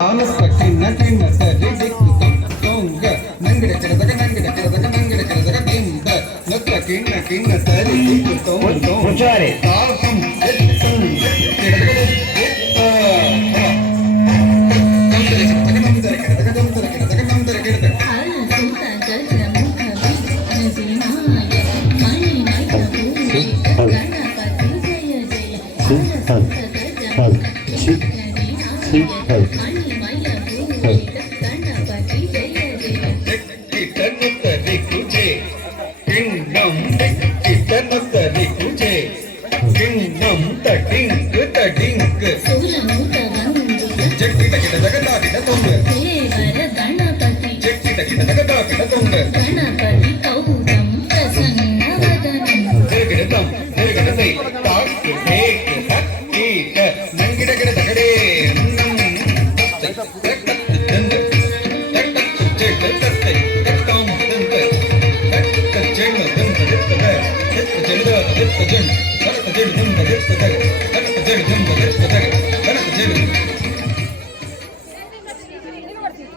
ಆನಸ್ತ ಕಿನ್ನ ಕಿನ್ನ ಸರಿ ದಿಕ್ಕು ತೊಂಗ ನಂಗಡ ಕೆಡದಗ ನಂಗಡ ಕೆಡದಗ ನಂಗಡ ಕೆಡದಗ ದಿಂದ ನತ್ತ ಕಿನ್ನ ಕಿನ್ನ ಸರಿ ದಿಕ್ಕು ತೊಂಗ ಮುಚಾರೆ ತಾಹಂ ಎತ್ತಂ ಕೆಡದಗ ನಂದರ ಕೆಡದಗ ನಂದರ ಕೆಡದಗ ನಂದರ ಕೆಡದಗ ಹಾಲ ಸುಂತ ಗಜ ಮುಖ ನಜಿನಾಯ ಮಣಿ ಮೈತಪು ಗಣಪತಿ ಜಯ ಜಯ ಕಿಂಗಂ ಕಿಟ್ಟನತ್ತರಿ ಕುಜೆ ಕಿಂಗಂ ತಟಿಂಕ್ ತಟಿಂಕ್ ಸೂಲಮೂತ ಬಂದು ಜಟ್ಟಿಟ ಕಿಟದಗ ದಾಟಿಟ ತೊಂಗ ದೇವರ ಗಣಪತಿ ಜಟ್ಟಿಟ ಕಿಟದಗ ದಾಟಿಟ ತೊಂಗ ಗಣಪತಿ ಕೌದಂ ಪ್ರಸನ್ನ ವದನಂ ಗಿಡದಂ ಗಿಡದೈ ತಾಕ್ ಟೇಕ್ ತಕ್ಕೀಟ ನಂಗಿಡ ಗಿಡ ತಗಡೆ Jin,